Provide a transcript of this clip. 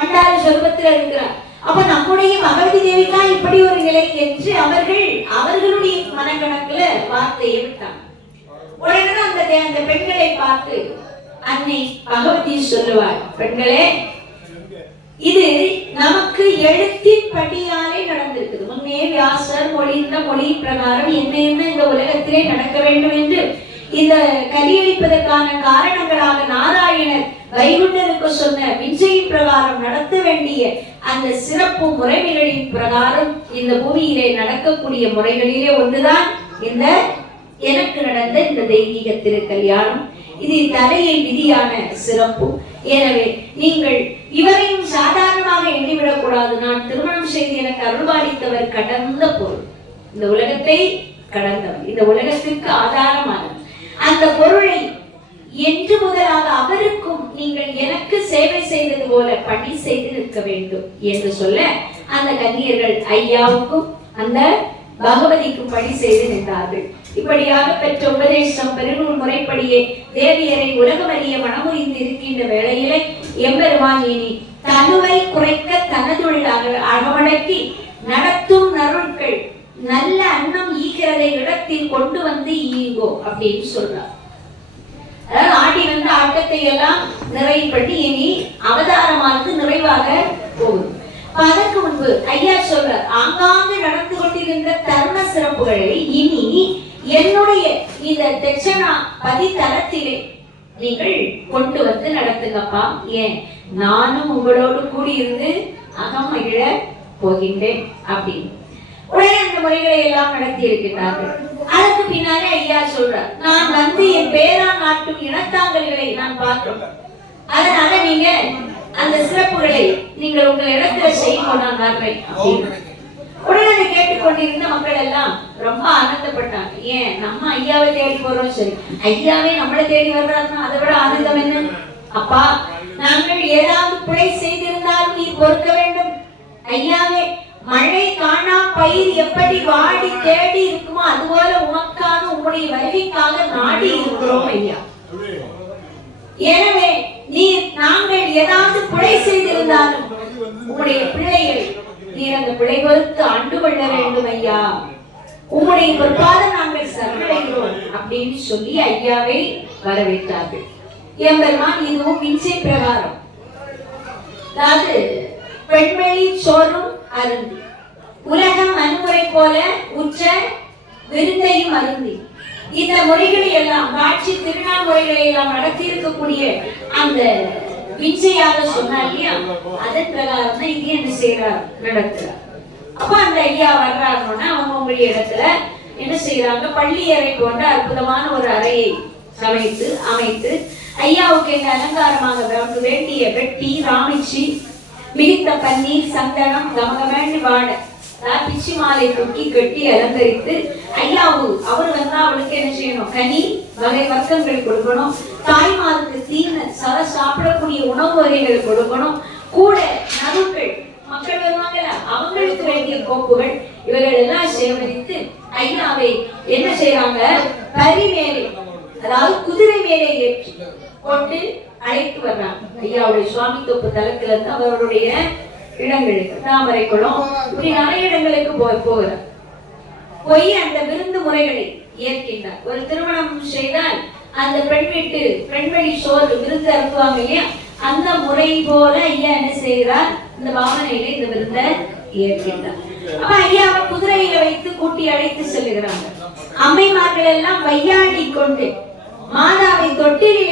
சொர்க்கத்தில் இருக்கிறார். அப்ப நம்முடைய பகவதி தேவிக்கா இப்படி ஒரு நிலை என்று அவர்களுடைய மனக்கணக்குல வார்த்தையை விட்டாங்க. உடனே அந்த பெண்களை பார்த்து அன்னை பகவதி சொல்லுவார், பெண்களே, இது நமக்கு எழுத்தின் படியாலே நடந்திருக்குது. முன்னே வியாசர் மொழிந்த மொழி பிரகாரம் என்ன இந்த உலகத்திலே நடக்க வேண்டும் என்று இந்த கலியளிப்பதற்கான காரணங்களாக நாராயணர் வைகுண்டருக்கு சொன்ன விஞ்சை பிரகாரம் நடத்த வேண்டிய அந்த சிறப்பு முறைமைகளின் பிரகாரம் இந்த பூமியிலே நடக்கக்கூடிய முறைகளிலே ஒன்றுதான் இந்த எனக்கு நடந்த இந்த தெய்வீக திருக்கல்யாணம். இது தலையை விதியான சிறப்பு. எனவே நீங்கள் இவரையும் சாதாரணமாக எண்ணிவிடக் கூடாது. நான் திருமணம் செய்து எனக்கு அருள்பாலித்தவர் கடந்த பொருள், இந்த உலகத்தை கடந்தவர், இந்த உலகத்திற்கு ஆதாரமானவர். அந்த பொருளை என்று முதலாக அவருக்கும் நீங்கள் எனக்கு சேவை செய்தது போல பணி செய்து நிற்க வேண்டும் என்று சொல்ல அந்த கன்னியர்கள் ஐயாவுக்கும் அந்த பகவதிக்கும் பணி செய்து நின்றார்கள். இப்படியாக பெற்ற உபதேசம் பெருநூல் முறைப்படியே தேவியரை உலகமறிய மனமுறிந்து இருக்கின்ற வேளையிலே எம்பெருமான் இனி தனுவை குறைக்க தனதுள் அகமடக்கி நடத்தும் நருட்கள் நல்ல அன்னம் ஈகிறதை இடத்தில் கொண்டு வந்து ஈங்கோ அப்படின்னு சொல்றார். அதாவது ஆடி வந்த ஆட்டத்தை எல்லாம் நிறைவு பண்ணி இனி அவதாரமானது நிறைவாக போகுது. அதற்கு முன்பு ஐயா சொல்றார், ஆங்காங்கு நடந்து கொண்டிருந்த தருண சிறப்புகளை இனி என்னுடைய இந்த தட்சணா பதித்தலத்திலே நீங்கள் கொண்டு வந்து நடத்துங்கப்பா. ஏன், நானும் உங்களோடு கூடியிருந்து அகம் மகிழ போகின்றேன் அப்படின்னு உடனே அந்த முறைகளை எல்லாம் நடத்தி இருக்கிறார்கள். அதற்கு பின்னாலே ஐயா சொல்றார், நான் வந்து என் பேரா நாட்டும் இனத்தாங்கல்களை நான் பார்க்கிறோம். அதனால நீங்க அந்த சிறப்புகளை நீங்கள் உங்கள் இடத்துல செய்யணும், நான் வர்றேன் அப்படின்னு. உடனே அதை கேட்டுக்கொண்டிருந்த மக்கள் எல்லாம் ரொம்ப ஆனந்தப்பட்டாங்க. ஏன், நம்ம ஐயாவை தேடி போறோம், சரி, ஐயாவே நம்மளை தேடி வர்றாருன்னா அதை விட ஆனந்தம் என்ன? அப்பா, நாங்கள் ஏதாவது பிழை செய்திருந்தாலும் நீ பொறுக்க வேண்டும். ஐயாவே, மழை காணா பயிர் எப்படி வாடி தேடி இருக்குமோ அதுபோல உமக்காக உம்முடைய வருகைக்காக நாடி இருக்கிறோம் ஐயா. எனவே நாங்கள் ஏதாவது பிழை செய்திருந்தாலும் உம்முடைய பிள்ளைகள் நீர் அந்த பிழை பொறுத்து ஆண்டு கொள்ள வேண்டும் ஐயா. உம்முடைய பொற்பாதம் நாங்கள் சரணடைகிறோம் அப்படின்னு சொல்லி ஐயாவை வரவேற்றார்கள். எம்பெருமான் இதுவும் விஞ்சை பிரகாரம், அதாவது பெண்மணி சோறும் அருந்தி உலகம் அனுமுறை போல உற்ற விருந்தையும் அருந்தி இந்த முறைகளை எல்லாம் காட்சி திருநாமுறைகளை எல்லாம் நடத்தி இருக்கக்கூடிய அந்த விஞ்சையாக சொன்னார் இல்லையா, அதன் பிரகாரம் தான் இது என்ன செய்யறார், நடத்துறார். அப்ப அந்த ஐயா வர்றாங்கன்னா அவங்க உங்களுடைய இடத்துல என்ன செய்யறாங்க, பள்ளி அறை போன்ற அற்புதமான ஒரு அறையை அமைத்து ஐயாவுக்கு எங்க அலங்காரமாக வேண்டிய வெட்டி ராமிச்சி மிகுந்த பன்னீர் சந்தனம் கமகமேன்னு வாட பிச்சி மாலை தூக்கி கட்டி அலங்கரித்து ஐயாவு அவர் வந்தா அவளுக்கு என்ன செய்யணும், கனி வகை வர்க்கங்கள் கொடுக்கணும், தாய்மாருக்கு சாப்பிடக்கூடிய உணவு வகைகள் கொடுக்கணும், கூட நறுக்கள் மக்கள் வருவாங்கல்ல அவங்களுக்கு வேண்டிய கோப்புகள் இவர்கள் எல்லாம் சேவரித்து ஐயாவை என்ன செய்யறாங்க, பரி மேலே அதாவது குதிரை மேலே ஏற்றி கொண்டு அழைத்து வர்றாங்க. ஐயாவுடைய சுவாமி தோப்பு தலத்துல இருந்து அவருடைய இடங்களுக்கு தாமரை குளம் இப்படி நிறைய இடங்களுக்கு போகிறார். போய் அந்த விருந்து முறைகளை ஏற்கின்றார். ஒரு திருமணம் செய்தால் அந்த பெண்வழி சோறு விருந்து அனுப்புவாங்க இல்லையா, அந்த முறை போல ஐயா என்ன செய்கிறார், இந்த பாவனையில இந்த விருந்த ஏற்கின்றார். அப்ப ஐயாவை குதிரையில வைத்து கூட்டி அழைத்து செல்லுகிறாங்க. அம்மைமார்கள் எல்லாம் வையாடி கொண்டு மாதாவை தொட்டிலே